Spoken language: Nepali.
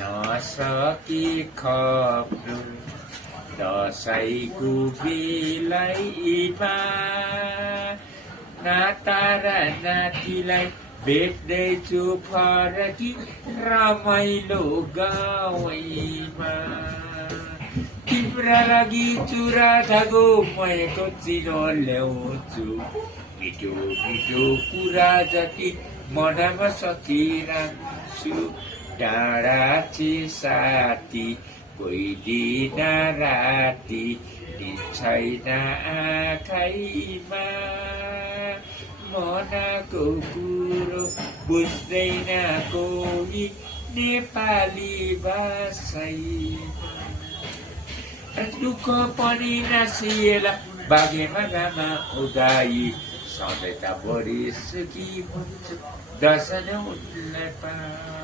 नसकी खप्नु दसैँको बेलैमा नाता र नातिलाई भेट्दैछु फरकी रमाइलो गाउँमा तिम्रा लागि चुरा धागो मएको चिनो ल्याउँछु मिठो मिठो कुरा जति मनमा सकिरहन्छु डाँडा छि साथी कोही दिन राति छैन आँखैमा मनको कुरो बुझ्दैन कोही नेपाली भाषामा दुःख पनि नसिएला बागेमा घामा उदाई सधैँ त बढी सुखी हुन्छु दर्शन उनलाई